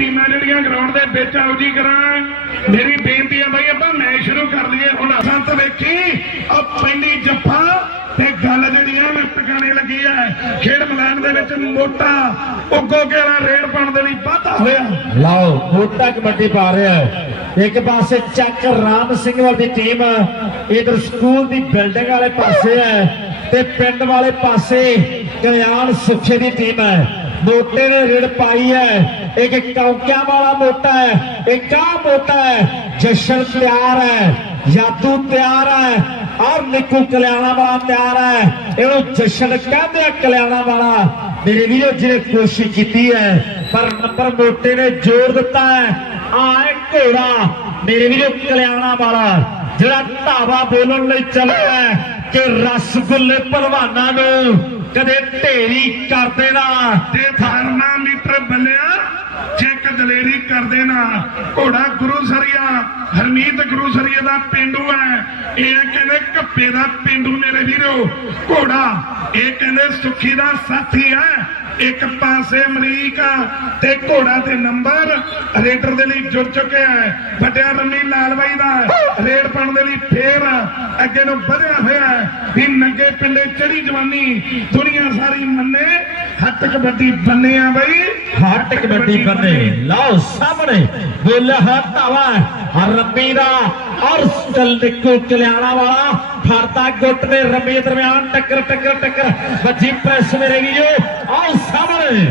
ਟੀਮਾਂ ਜਿਹੜੀਆਂ ਗਰਾਊਂਡ ਦੇ ਵਿੱਚ ਆਓ ਜੀ ਕਰਾਂ। ਮੇਰੀ ਬੇਨਤੀ ਹੈ ਬਾਈ, ਆਪਾਂ ਮੈਚ ਸ਼ੁਰੂ ਕਰ ਲਈਏ ਹੁਣ। ਸੰਤ ਵੇਖੀ ਉਹ ਪਹਿਲੀ ਜੱਫਾ ਤੇ ਗੱਲ ਜਿਹੜੀ ਆ, ਮੈਂ ਟਿਕਾਣੇ ਲੱਗੀ ਹੈ ਖੇਡ ਮੈਦਾਨ ਦੇ ਵਿੱਚ ਮੋਟਾ ਉੱਗੋ ਕੇ ਰੇਡ ਪਾਉਣ ਦੇ ਲਈ ਵਾਧਾ ਹੋਇਆ। ਲਓ, ਮੋਟਾ ਕਬੱਡੀ ਪਾ ਰਿਹਾ ਹੈ। ਇੱਕ ਪਾਸੇ ਚੱਕ ਰਾਮ ਸਿੰਘ ਵਾਲੀ ਦੀ ਟੀਮ, ਇਧਰ ਸਕੂਲ ਦੀ ਬਿਲਡਿੰਗ ਵਾਲੇ ਪਾਸੇ ਹੈ ਤੇ ਪਿੰਡ ਵਾਲੇ ਪਾਸੇ ਕਲਿਆਣ ਸੁੱਖੇ ਦੀ ਟੀਮ ਹੈ। ਮੋਟੇ ਨੇ ਰਿੜ ਪਾਈ ਹੈ। ਇੱਕ ਕੌਕਿਆਂ ਵਾਲਾ ਮੋਟਾ ਹੈ, ਇੱਕ ਆ ਮੋਟਾ ਹੈ। ਜਸ਼ਨ ਤਿਆਰ ਹੈ, ਯਾਦੂ ਤਿਆਰ ਹੈ ਔਰ ਨਿੱਕੂ ਕਲਿਆਣਾ ਵਾਲਾ ਤਿਆਰ ਹੈ। ਇਹਨੂੰ ਜਸ਼ਨ ਕਹਿੰਦੇ ਆ ਕਲਿਆਣਾ ਵਾਲਾ। ਮੇਰੇ ਵੀਰੋ, ਜਿਹਨੇ ਕੋਸ਼ਿਸ਼ ਕੀਤੀ ਹੈ, ਪਰ ਨੰਬਰ ਮੋਟੇ ਨੇ ਜ਼ੋਰ ਦਿੱਤਾ ਹੈ। ਆਏ ਘੋੜਾ, ਮੇਰੇ ਵੀਰੋ, ਕਲਿਆਣਾ ਵਾਲਾ। ਜਿਹੜਾ ਧਾਵਾ ਬੋਲਣ ਲਈ ਚੱਲਿਆ ਹੈ, ਕਿ ਰਸਗੁੱਲੇ ਪਹਿਲਵਾਨਾਂ ਨੂੰ ਕਦੇ ਢੇਰੀ ਕਰ ਦੇਣਾ ਤੇ ਥਰਮਾਮੀਟਰ ਬੱਲਿਆ ਚੈੱਕ ਦਲੇਰੀ ਕਰਦੇ ਨਾ। ਘੋੜਾ ਗੁਰੂ ਸਰੀਆ, ਹਰਮੀਤ ਗੁਰੂ ਸਰੀਆ ਦਾ ਪਿੰਡੂ ਹੈ ਇਹ ਕਹਿੰਦੇ ਕੱਪੇ ਦਾ ਪਿੰਡੂ ਮੇਰੇ ਵੀਰੋ। ਘੋੜਾ, ਇਹ ਕਹਿੰਦੇ ਸੁਖੀ ਦਾ ਸਾਥੀ ਹੈ ਇੱਕ ਪਾਸੇ ਅਮਰੀਕਾ ਤੇ ਘੋੜਾ ਤੇ ਨੰਬਰ ਰੇਡਰ ਦੇ ਲਈ ਜੁੜ ਚੁੱਕਿਆ ਹੈ। ਵੱਡਿਆ ਰਮੀ ਲਾਲ ਬਾਈ ਦਾ ਪਾਉਣ ਦੇ ਲਈ ਫੇਰ ਅੱਗੇ ਨੂੰ ਵਧਿਆ ਹੋਇਆ ਹੈ। ਵੀ ਨੰਗੇ ਪਿੰਡੇ ਚੜੀ ਜਵਾਨੀ, ਦੁਨੀਆ ਸਾਰੀ ਮੰਨੇ, ਹੱਥ ਕਬੱਡੀ ਬੰਨੇ ਆ ਬਈ। ਹੱਟ ਕਬੱਡੀ ਬੰਨੇ। ਲਓ ਸਾਹਮਣੇ, ਬੋਲਿਆ ਹੱਥ ਆਵਾ ਹਰ ਰੱਬੀ ਦਾ ਔਰ ਚੱਲ ਨਿੱਕੂ ਕਲਿਆਣਾ ਵਾਲਾ ਫਰਦਾ ਗੁੱਟ ਦੇ ਰੰਮੀ ਦਰਮਿਆਨ, ਟੱਕਰ ਟੱਕਰ ਟੱਕਰ। ਵੱਜੀ ਪ੍ਰੈਸ ਮੇਰੇ ਵੀਰੋ। ਆਓ ਸਾਹਮਣੇ,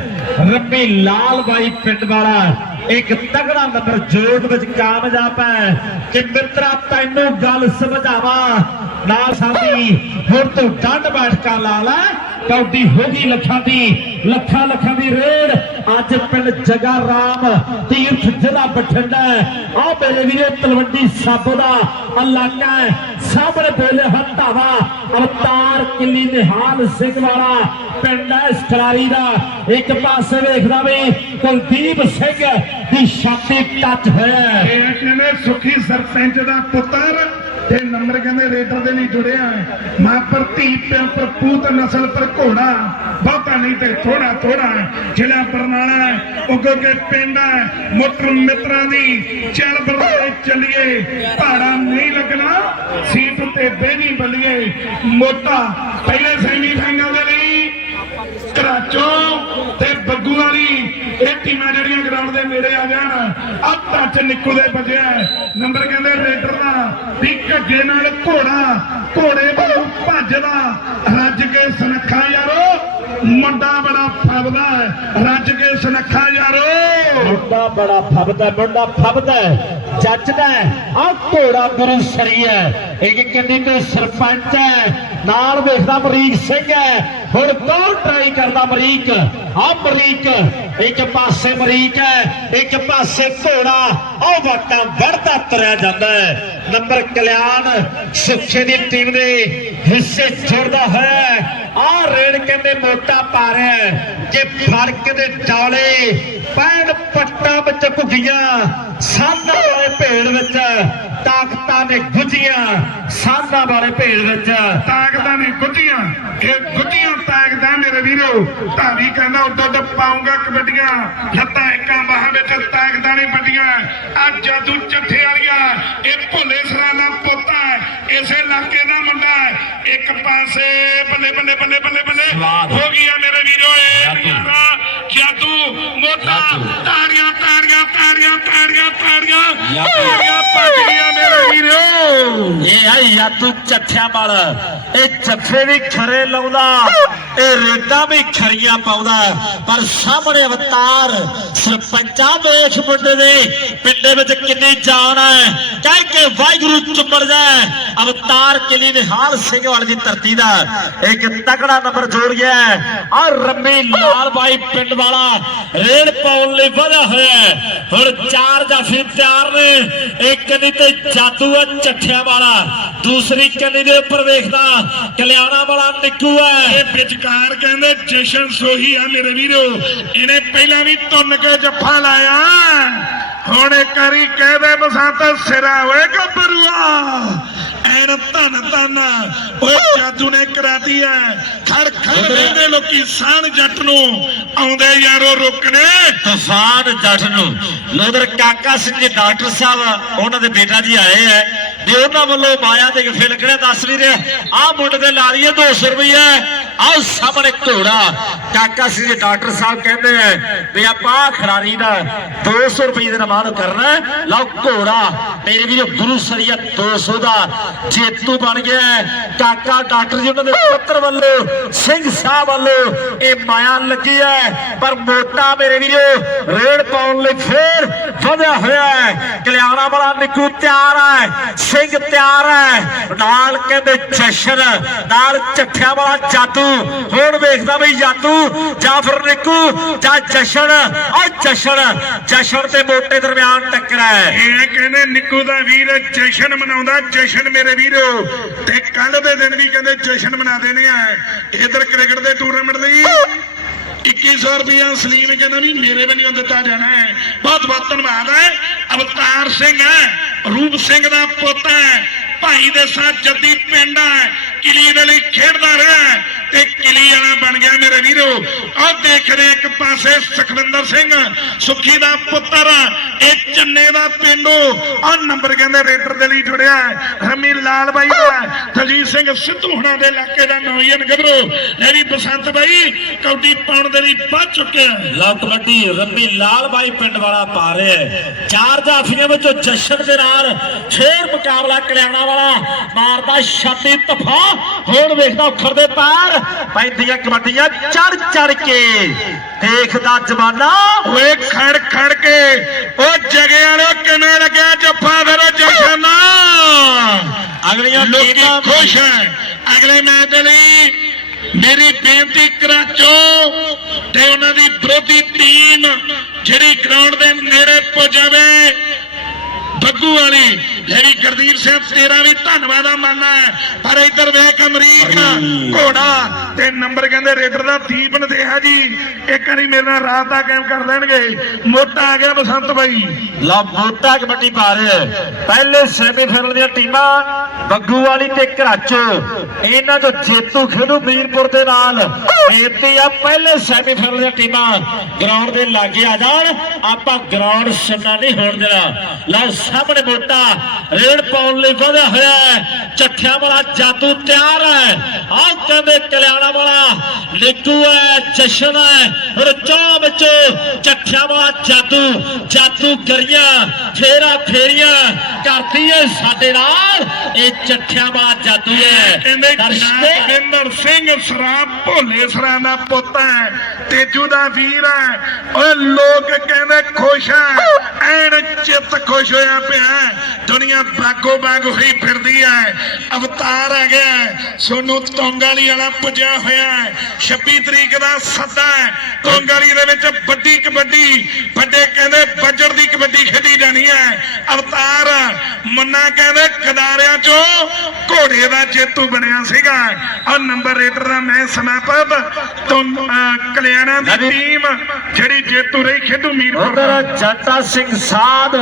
ਰੱਬੀ ਲਾਲ ਬਾਈ ਪਿੰਡ ਵਾਲਾ ਇੱਕ ਤਗੜਾ ਨੰਬਰ ਜੋੜ ਵਿੱਚ ਕਾਮਯਾਬ ਹੈ ਕਿ ਮਿੱਤਰਾ, ਤੈਨੂੰ ਗੱਲ ਸਮਝਾਵਾ। ਨਾਲ ਸਾਡੀ ਹੁਣ ਤੂੰ ਡੰਡ ਬੈਠਕਾ ਲਾ ਲੈ। ਕੌਡੀ ਹੋ ਗਈ ਲੱਖਾਂ ਦੀ, ਲੱਖਾਂ ਲੱਖਾਂ ਦੀ ਰੇਡ। ਅੱਜ ਪਿੰਡ ਜਗਾ ਰਾਮ ਤੀਰਥ ਜ਼ਿਲ੍ਹਾ ਬਠਿੰਡਾ ਆਹ ਮੇਰੇ ਵੀਰੇ, ਤਲਵੰਡੀ ਸਾਬੋ ਦਾ ਇਲਾਕਾ ਸਾਹਮਣੇ ਬੋਲੇ ਹੱਤਾਵਾ ਅਵਤਾਰ ਕਿੱਲੀ ਨਿਹਾਲ ਸਿੰਘ ਵਾਲਾ ਪਿੰਡ ਹੈ ਇਸ ਦਾ। ਇੱਕ ਪਾਸੇ ਵੇਖਦਾ ਵੀ ਕੁਲਦੀਪ ਸਿੰਘ ਦੀ ਛਾਤੀ ਟੱਚ ਹੋਇਆ ਇਹ ਕਹਿੰਦੇ ਸੁਖੀ ਸਰਪੰਚ ਦਾ ਪੁੱਤਰ ਤੇ ਨੰਬਰ ਕਹਿੰਦੇ ਰੇਡਰ ਦੇ ਲਈ ਜੁੜਿਆ ਹੈ। ਮਾਂ ਪਰ ਧੀ ਪਿਓ ਪਰ ਪੂਤ ਨਸਲ ਪਰ ਘੋੜਾ। ਨਹੀਂ ਤੇ ਥੋੜਾ ਥੋੜਾ ਜ਼ਿਲ੍ਹਾ ਬਰਨਾਲਾ ਹੈ, ਕੇ ਪਿੰਡ ਮੋਟਰ ਮਿੱਤਰਾਂ ਦੀ। ਚੱਲ ਬਰਨਾਲੇ ਚੱਲੀਏ ਭਾੜਾ ਨਹੀਂ ਲੱਗਣਾ ਸੀਟ ਤੇ ਬਹਿਣੀ ਬੱਲੀਏ। ਮੋਟਾ ਪਹਿਲੇ ਸੈਮੀਫਾਈਨਲ ਦੇ ਲਈ ਕਰਾਚੋ ਤੇ ਬੱਗੂ ਵਾਲੀ। ਇਹ ਟੀਮਾਂ ਜਿਹੜੀਆਂ ਗਰਾਊਂਡ ਦੇ ਨੇੜੇ ਆ ਜਾਣ ਆ ਟੱਚ ਨਿੱਕੂ ਦੇ ਵੱਜਿਆ ਨੰਬਰ ਕਹਿੰਦੇ ਰੇਡਰ ਦਾ ਵੀ ਘੱਗੇ ਨਾਲ ਘੋੜਾ ਘੋੜੇ ਵੱਲੋਂ ਭੱਜਦਾ। ਮੁੰਡਾ ਬੜਾ ਫਬਦਾ ਹੈ। ਰੱਜ ਕੇ ਸੁਨੱਖਾ ਯਾਰੋ। ਮੁੰਡਾ ਬੜਾ ਫਬਦਾ ਮੁੰਡਾ ਫਬਦਾ ਜੱਜਦਾ ਆ ਘੋੜਾ ਗੁਰੂ ਸਰੀ ਹੈ ਇੱਕ ਕੰਨੀ ਤੇ ਸਰਪੰਚ ਹੈ। ਨਾਲ ਵੇਖਦਾ ਮਰੀਕ ਸਿੰਘ ਹੈ। ਹੁਣ ਕੌਣ ਟਰਾਈ ਕਰਦਾ ਮਰੀਕ ਆ ਮਰੀਕ ਇੱਕ ਪਾਸੇ ਮਰੀਕ ਹੈ, ਇੱਕ ਪਾਸੇ ਘੋੜਾ। ਉਹ ਵਾਟਾਂ ਵੜਦਾ ਤੁਰਿਆ ਜਾਂਦਾ ਹੈ। ਨੰਬਰ ਕਲਿਆਣ ਸੁੱਖੇ ਦੀ ਟੀਮ ਦੇ ਹਿੱਸੇ ਜੁੜਦਾ ਹੋਇਆ ਆ ਰੇਡ ਕਹਿੰਦੇ ਮੋਟਾ ਪਾ ਰਿਹਾ ਹੈ। ਕਿ ਫ਼ਰਕ ਦੇ ਡਾਲੇ ਪੈਣ ਪੱਟਾਂ ਵਿੱਚ ਘੁੱਗੀਆਂ। ਸਾਧਾਂ ਵਾਲੇ ਭੇੜ ਵਿੱਚ ਤਾਕਤਾਂ ਨੇ ਗੁੱਜੀਆਂ ਸਾਧਾਂ ਵਾਲੇ ਭੇੜ ਵਿੱਚ ਤਾਕਤਾਂ ਨੇ ਗੁੱਜੀਆਂ ਇਹ ਗੁੱਜੀਆਂ ਤਾਕਤਾਂ ਮੇਰੇ ਵੀਰੋ। ਧਾਵੀ ਕਹਿੰਦਾ ਉੱਡ ਉੱਡ ਪਾਉਂਗਾ ਕਬੱਡੀਆਂ। ਲੱਤਾਂ ਇੱਕਾਂ ਬਾਹਾਂ ਵਿੱਚ ਤਾਕਤਾਂ ਨੇ ਵੱਡੀਆਂ। ਆ ਜਾਦੂ ਚੱਠੇ ਵਾਲੀਆਂ। ਇਹ ਭੁੱਲੇ ਸਰਾਂ ਦਾ ਪੁੱਤ ਹੈ ਇਸੇ ਇਲਾਕੇ ਦਾ ਮੁੰਡਾ ਹੈ ਇੱਕ ਪਾਸੇ ਬੱਲੇ ਬੱਲੇ ਬੱਲੇ ਬੱਲੇ ਬੱਲੇ। ਹੋ ਗਿਆ ਮੇਰੇ ਵੀਰੋ ਇਹ ਜਾਦੂ। ਮੋਟਾ ਜਾਦੂ। ਤਾੜੀਆਂ ਤਾੜੀਆਂ ਤਾੜੀਆਂ ਤਾੜੀਆਂ ਤਾੜੀਆਂ ਜਾਦੂ। ਤਾੜੀਆਂ ਪੱਜ ਗਈਆਂ ਮੇਰੇ ਵੀਰੋ ਇਹ ਆ ਯਾਦੂ ਚੱਠਿਆਂ ਵਾਲ ਇਹ ਚੱਠੇ ਵੀ ਖਰੇ ਲਾਉਂਦਾ ਇਹ ਰੇਡਾਂ ਵੀ ਖਰੀਆਂ ਪਾਉਂਦਾ ਪਰ ਸਾਹਮਣੇ ਅਵਤਾਰ ਸਰਪੰਚਾ ਵੇਖ ਮੁੰਡੇ ਦੇ ਪਿੰਡੇ ਵਿੱਚ ਕਿੰਨੀ ਜਾਨ ਹੈ ਕਹਿ ਕੇ ਵਾਹਿਗੁਰੂ ਚੁੰਮੜ ਜਾਏ ਅਵਤਾਰ ਕਿਲੀ ਨਿਹਾਲ ਸਿੰਘ ਵਾਲੀ ਦੀ ਧਰਤੀ ਦਾ ਇੱਕ ਤਕੜਾ ਨੰਬਰ ਜੋੜ ਗਿਆ ਆ ਰੰਮੀ ਲਾਲ ਬਾਈ ਪਿੰਡ ਵਾਲਾ ਰੇਡ ਪਾਉਣ ਲਈ ਵਧਿਆ ਹੋਇਆ ਹੈ ਹੁਣ ਚਾਰ ਜਾਫੀ ਤਿਆਰ ਨੇ। ਇੱਕ ਕੰਨੀ ਤੇ ਜਾਦੂ ਹੈ ਚੱਠਿਆਂ ਵਾਲਾ, ਦੂਸਰੀ ਕੰਨੀ ਦੇ ਉੱਪਰ ਵੇਖਦਾ, ਕਲਿਆਣਾ ਵਾਲਾ ਨਿੱਕੂ ਹੈ ਇਹ ਵਿਚਕਾਰ ਕਹਿੰਦੇ ਜਸ਼ਨ ਸੋਹੀ ਆ ਮੇਰੇ ਵੀਰੋ, ਇਹਨੇ ਪਹਿਲਾਂ ਵੀ ਤੁੰਨ ਕੇ ਜੱਫਾ ਲਾਇਆ। ਹੁਣ ਇੱਕ ਵਾਰੀ ਕਹਦੇ ਬਸੰਤ ਸਿਰਾ ਓਏ ਗੱਭਰੂਆ। ਐਨ ਧਨ ਧਨ। ਓਏ ਜਾਦੂ ਨੇ ਕਰਾਤੀ ਐ ਖੜ ਖੜ ਵੇਂਦੇ ਲੋਕੀ ਸਾਨ ਜੱਟ ਨੂੰ ਆਉਂਦੇ ਯਾਰੋ ਰੁਕਣੇ। ਤੂਫਾਨ ਜੱਟ ਨੂੰ। ਲੋਦਰ ਕਾਕਾ ਸਿੰਘ ਜੀ ਡਾਕਟਰ ਸਾਹਿਬ ਉਹਨਾਂ ਦੇ ਬੇਟਾ ਜੀ ਆਏ ਹੈ ਤੇ ਉਹਨਾਂ ਵੱਲੋਂ ਮਾਇਆ ਦੇ ਲੱਗਣੇ ਦੱਸ ਵੀ ਰਿਹਾ? ਆਹ ਮੁੰਡੇ ਦੇ ਲਾ ਲਈਏ 200 ਰੁਪਏ ਆਹ ਸਾਹਮਣੇ ਘੋੜਾ, ਕਾਕਾ ਸਿੰਘ ਜੀ ਡਾਕਟਰ ਸਾਹਿਬ ਕਹਿੰਦੇ ਹੈ ਵੀ ਆਪਾਂ ਖਿਡਾਰੀ ਦਾ 200 ਰੁਪਏ ਦੇ ਨਾਮ ਕਰਨਾ ਹੈ। ਲਓ ਘੋੜਾ, ਮੇਰੇ ਵੀਰੋ ਗੁਰੂ ਸਰੀਆ 200 ਦਾ ਜੇਤੂ ਬਣ ਗਿਆ ਹੈ। ਕਾਕਾ ਡਾਕਟਰ ਜੀ ਉਹਨਾਂ ਦੇ ਪੁੱਤਰ ਵੱਲੋਂ, ਸਿੰਘ ਸਾਹਿਬ ਵੱਲੋਂ ਇਹ ਮਾਇਆ ਲੱਗੀ ਹੈ ਪਰ ਮੋਟਾ ਮੇਰੇ ਵੀਰੋ, ਰੇਡ ਪਾਉਣ ਲਈ ਫੇਰ ਵਧਿਆ ਹੋਇਆ ਹੈ ਕਲਿਆਣਾ ਵਾਲਾ ਨਿੱਕੂ ਤਿਆਰ ਹੈ, ਸਿੰਘ ਤਿਆਰ ਹੈ ਨਾਲ ਕਹਿੰਦੇ ਜਸ਼ਨ, ਨਾਲ ਚੱਠਿਆਂ ਵਾਲਾ ਜਾਦੂ ਹੁਣ ਵੇਖਦਾ ਬਈ ਜਾਦੂ, ਜਾਂ ਫਿਰ ਨਿੱਕੂ, ਜਾਂ ਜਸ਼ਨ। ਆ ਜਸ਼ਨ ਜਸ਼ਨ ਤੇ ਮੋਟੇ ਦਰਮਿਆਨ ਟੱਕਰ ਹੈ। ਇਹ ਕਹਿੰਦੇ ਨਿੱਕੂ ਦਾ ਵੀਰ ਜਸ਼ਨ ਮਨਾਉਂਦਾ, ਜਸ਼ਨ ਮੇਰੇ ਵੀਰੋ। ਤੇ ਕੱਲ ਦੇ ਦਿਨ ਵੀ ਕਹਿੰਦੇ ਜਸ਼ਨ ਮਨਾ ਦੇਣੇ ਆ। ਇਧਰ ਕ੍ਰਿਕਟ ਦੇ ਟੂਰਨਾਮੈਂਟ ਲਈ 2100 ਰੁਪਇਆ ਸਲੀਮ ਕਹਿੰਦਾ ਵੀ ਮੇਰੇ ਵੱਲੋਂ ਦਿੱਤਾ ਜਾਣਾ ਹੈ। ਬਹੁਤ ਬਹੁਤ ਧੰਨਵਾਦ ਹੈ। ਅਵਤਾਰ ਸਿੰਘ ਹੈ, ਰੂਪ ਸਿੰਘ ਦਾ ਪੁੱਤ ਹੈ। ਭਾਈ ਦੇ ਸਾਥ ਜੱਦੀ ਪਿੰਡ ਹੈ, ਕਿਲੀ ਦੇ ਲਈ ਖੇਡਦਾ ਰਿਹਾ ਤੇ ਕਿਲੀ ਵਾਲਾ ਬਣ ਗਿਆ ਮੇਰੇ ਵੀਰੋ। ਆਹ ਦੇਖ ਰਹੇ ਇੱਕ ਪਾਸੇ ਸੁਖਵਿੰਦਰ ਸਿੰਘ, ਸੁਖੀ ਦਾ ਪੁੱਤਰ, ਇਹ ਚੰਨੇ ਦਾ ਪਿੰਡੋ। ਆਹ ਨੰਬਰ ਕਹਿੰਦੇ ਰੇਡਰ ਦੇ ਲਈ ਜੁੜਿਆ ਰਮੀ ਲਾਲ ਬਾਈ ਦਾ ਦਲਜੀਤ ਸਿੰਘ ਸਿੱਧੂ ਹੁਣਾਂ ਦੇ ਇਲਾਕੇ ਦਾ ਨੌਜਵਾਨ ਗੱਭਰੂ ਇਹ ਵੀ ਬਸੰਤ ਬਾਈ ਕੌਡੀ ਪਾਉਣ ਦੇ ਲਈ ਵੱਧ ਚੁੱਕਿਆ ਹੈ। ਲਾ ਕਬੱਡੀ ਰੱਬੀ ਲਾਲ ਬਾਈ ਪਿੰਡ ਵਾਲਾ ਪਾ ਰਿਹਾ ਹੈ। ਚਾਰ ਜਾਫੀਆਂ ਵਿੱਚੋਂ ਜਸ਼ਨ ਦੇ ਨਾਲ ਫੇਰ ਮੁਕਾਬਲਾ ਕਲਿਆਣਾ ਵਾਲਾ ਮਾਰਦਾ ਛਾਤੀ ਤਫਾ ਹੁਣ ਵੇਖਦਾ ਉਖਰ ਦੇ ਪੈਰ। ਪੈਂਦੀਆਂ ਕਬੱਡੀਆਂ ਚੜ ਚੜ ਕੇ। ਦੇਖਦਾ ਜਮਾਨਾ ਓਏ ਖੜ ਖੜ ਕੇ। ਉਹ ਜਗੇ ਵਾਲੋ ਕਿਵੇਂ ਲੱਗਿਆ ਜੱਫਾ ਫਿਰ ਜਸ਼ਨ? ਅਗਲੀਆਂ ਲੋਕੀ ਟੀਮਾਂ ਖੁਸ਼ ਹੈ। ਅਗਲੇ ਮੈਚ ਦੇ ਲਈ ਮੇਰੀ ਬੇਨਤੀ ਕਰਾਚੋ ਤੇ ਉਹਨਾਂ ਦੀ ਵਿਰੋਧੀ ਟੀਮ ਜਿਹੜੀ ਗਰਾਊਂਡ ਦੇ ਨੇੜੇ ਪੁੱਜ ਜਾਵੇ। ਬੱਗੂ ਵਾਲੀ ਜਿਹੜੀ ਗੁਰਦੀਪ ਸਿੰਘ ਤੇਰਾ ਵੀ ਧੰਨਵਾਦ ਆ ਮੰਨਣਾ ਹੈ। ਪਰ ਇੱਧਰ ਵੇਖ ਅਮਰੀਕ ਘੋੜਾ ਤੇ ਨੰਬਰ ਕਹਿੰਦੇ ਰੇਡਰ ਦਾ ਦੀਪ ਨਦੇਹਾ ਜੀ। ਇੱਕ ਵਾਰੀ ਮੇਰੇ ਨਾਲ ਰਾਤ ਦਾ ਕੈਮ ਕਰ ਲੈਣਗੇ। ਮੋਟਾ ਆ ਗਿਆ ਬਸੰਤ ਬਾਈ। ਲਾ ਮੋਟਾ ਕਬੱਡੀ ਪਾ ਰਿਹਾ। ਪਹਿਲੇ ਸੈਮੀਫਾਈਨਲ ਦੀਆਂ ਟੀਮਾਂ ਬੱਗੂ ਵਾਲੀ ਤੇ ਘਰਾਚੋ ਇਹਨਾਂ ਤੋਂ ਜੇਤੂ ਖੇਡੂ ਮੀਰਪੁਰ ਦੇ ਨਾਲ। ਬੇਨਤੀ ਆ ਪਹਿਲੇ ਸੈਮੀਫਾਈਨਲ ਦੀਆਂ ਟੀਮਾਂ ਗਰਾਊਂਡ ਦੇ ਲਾਗੇ ਆ ਜਾਣ। ਆਪਾਂ ਗਰਾਊਂਡ ਸੁਣਨਾ ਨਹੀਂ ਹੋਣ ਦੇਣਾ। ਲਓ ਸਾਹਮਣੇ ਮੋਟਾ ਰੇਡ ਪਾਉਣ ਲਈ ਵਧਿਆ ਹੋਇਆ ਹੈ ਚੱਠਿਆਂ ਵਾਲਾ ਜਾਦੂ ਤਿਆਰ ਹੈ ਆਹ ਕਹਿੰਦੇ ਕਲਿਆਣਾ ਵਾਲਾ ਨਿੱਕੂ ਹੈ ਜਸ਼ਨ ਹੈ ਰਚਾ ਵਿੱਚ ਚੱਠਿਆਂ ਵਾਲਾ ਜਾਦੂ ਜਾਦੂ ਕਰੀਆਂ ਫੇਰਾ ਫੇਰੀਆਂ ਕਰਦੀ ਹੈ ਸਾਡੇ ਨਾਲ ਇਹ ਚੱਠਿਆਂ ਵਾਲਾ ਜਾਦੂ ਹੈ ਦਰਸ਼ਕ ਸਿੰਘ ਸਰਾਬ ਭੋਲੇ ਸਰਾਂ ਦਾ ਪੁੱਤ ਹੈ ਤੇਜੂ ਦਾ ਵੀਰ ਹੈ ਓਏ ਲੋਕ ਕਹਿੰਦੇ ਖੁਸ਼ ਹੈ ਐਨ ਚਿੱਤ ਖੁਸ਼ ਹੋਇਆ ਪਿਆ। ਦੁਨੀਆ ਬਾਗੋ ਬਾਗ ਹੋਈ ਫਿਰਦੀ ਹੈ। ਅਵਤਾਰ ਆ ਗਿਆ। ਸੋਨੂੰ ਤੋਂਗਾਲੀ ਵਾਲਾ ਪੁੱਜਿਆ ਹੋਇਆ ਹੈ। 26 ਤਰੀਕ ਦਾ ਸੱਦਾ ਹੈ। ਤੋਂਗਾਲੀ ਦੇ ਵਿੱਚ ਵੱਡੀ ਕਬੱਡੀ ਵੱਡੇ ਕਹਿੰਦੇ ਬੱਜਰ ਦੀ ਕਬੱਡੀ ਖੇਡੀ ਜਾਣੀ ਹੈ। ਅਵਤਾਰ ਮੰਨਾ ਕਹਿੰਦੇ ਕਦਾਰਿਆਂ ਚੋਂ ਘੋੜੇ ਦਾ ਜੇਤੂ ਬਣਿਆ ਸੀਗਾ। ਆ ਨੰਬਰ ਰੇਡਰ ਦਾ ਮੈਂ ਸਮਾਪਤ। ਕਲਿਆਣਾ ਦੀ ਟੀਮ ਜਿਹੜੀ ਜੇਤੂ ਰਹੀ ਖੇਡੂ ਮੀਰਪੁਰ ਜੱਟਾ ਸਿੰਘ ਸਾਧ